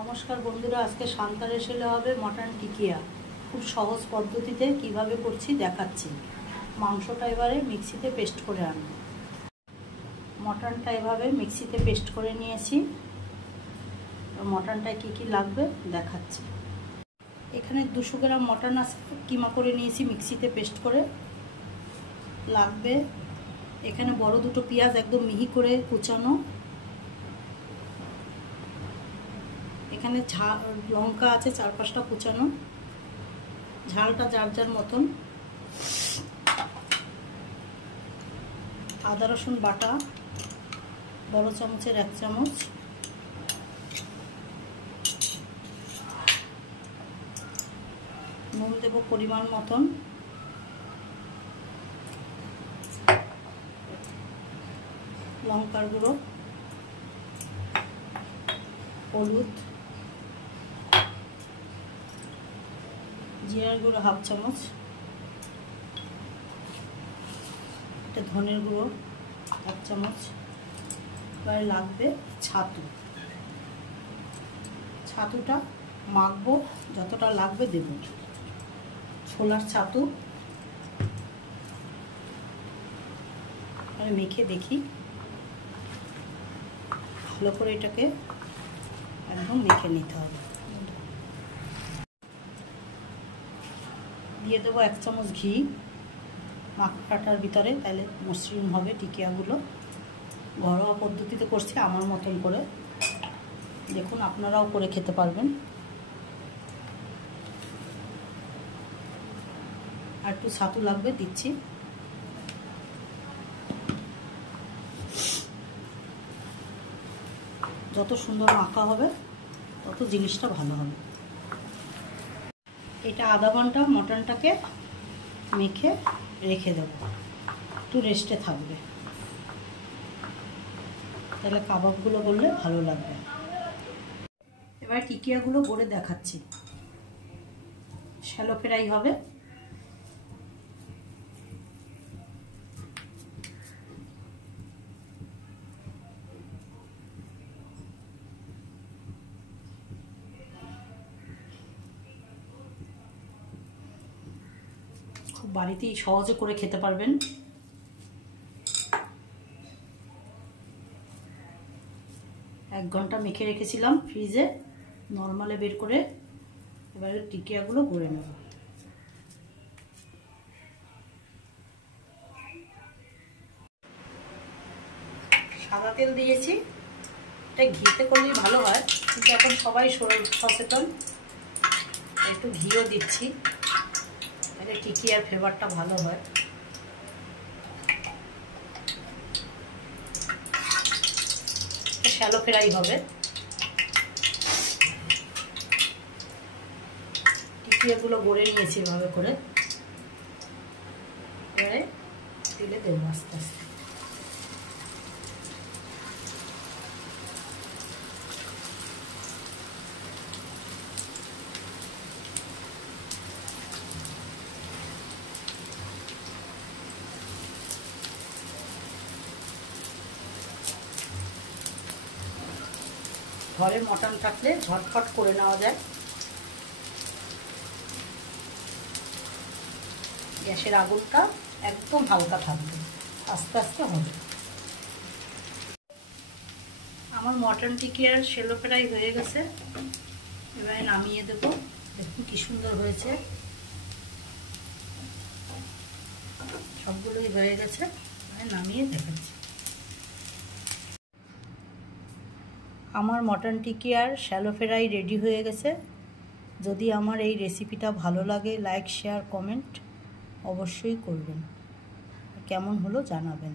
নমস্কার বন্ধুরা, আজকে সান্তার রেসিপি হবে মটন টিকিয়া। খুব সহজ পদ্ধতিতে কিভাবে করছি দেখাচ্ছি। মাংসটা এবারে মিক্সিতে পেস্ট করে আনব। মটনটা এভাবে মিক্সিতে পেস্ট করে নিয়েছি। মটনটায় কী কী লাগবে দেখাচ্ছি। এখানে 200 গ্রাম মটন আছে, কিমা করে নিয়েছি মিক্সিতে পেস্ট করে। লাগবে এখানে বড় দুটো পেঁয়াজ একদম মিহি করে কুচানো। এখানে লঙ্কা আছে 4-5টা কুচানো, ঝালটা যার যার মতন। আদা রসুন বাটা বড় চামচের 1 চামচ। নুন দেব পরিমাণ মতন। লঙ্কার গুঁড়ো, হলুদ, জিরার গুঁড়ো 1/2 চামচ, এটা ধনের গুঁড়ো 1 চামচ। এবারে লাগবে ছাতু। ছাতুটা মাখবো, যতটা লাগবে দেব। ছোলার ছাতু মেখে দেখি, ভালো করে এটাকে একদম মেখে নিতে হবে। দিয়ে দেবো 1 চামচ ঘি মাখাটার ভিতরে, তাহলে মসৃণ হবে টিকিয়াগুলো। ঘরোয়া পদ্ধতিতে করছি আমার মতন করে, দেখুন আপনারাও করে খেতে পারবেন। আর একটু ছাতু লাগবে, দিচ্ছি। যত সুন্দর মাখা হবে তত জিনিসটা ভালো হবে। এটা আধা ঘন্টা মটনটাকে মেখে রেখে দেবো, একটু রেস্টে থাকবে, তাহলে কাবাবগুলো করলে ভালো লাগবে। এবার টিকিয়াগুলো করে দেখাচ্ছি। শ্যালো ফ্রাই হবে। খুব বাড়িতেই সহজে করে খেতে পারবেন। এক ঘন্টা মেখে রেখেছিলাম ফ্রিজে, নরমালে বের করে এবারে টিকিয়াগুলো গড়ে নেব। সাদা তেল দিয়েছি, এটা ঘিতে করলেই ভালো হয়, কিন্তু এখন সবাই সচেতন, একটু ঘিও দিচ্ছি, তাহলে টিকিয়ার ফ্লেভারটা ভালো হয়। শ্যালো ফ্রাই হবে। টিকিয়াগুলো গড়ে নিয়েছি এভাবে করে, এবারে তেলে দেবো আস্তে আস্তে। ঘরে মটন থাকলে ঝটফট করে নেওয়া যায়। গ্যাসের আগুনটা একদম হালকা থাকবে, আস্তে আস্তে হবে। আমার মটন টিকিয়ার শ্যালো ফ্রাই হয়ে গেছে, এবারে নামিয়ে দেব। দেখুন কি সুন্দর হয়েছে, সবগুলোই হয়ে গেছে, এবারে নামিয়ে দেখাচ্ছি। আমার মটন টিকিয়ার শ্যালো ফ্রাই রেডি হয়ে গেছে। যদি আমার এই রেসিপিটা ভালো লাগে, লাইক, শেয়ার, কমেন্ট অবশ্যই করবেন। কেমন হলো জানাবেন।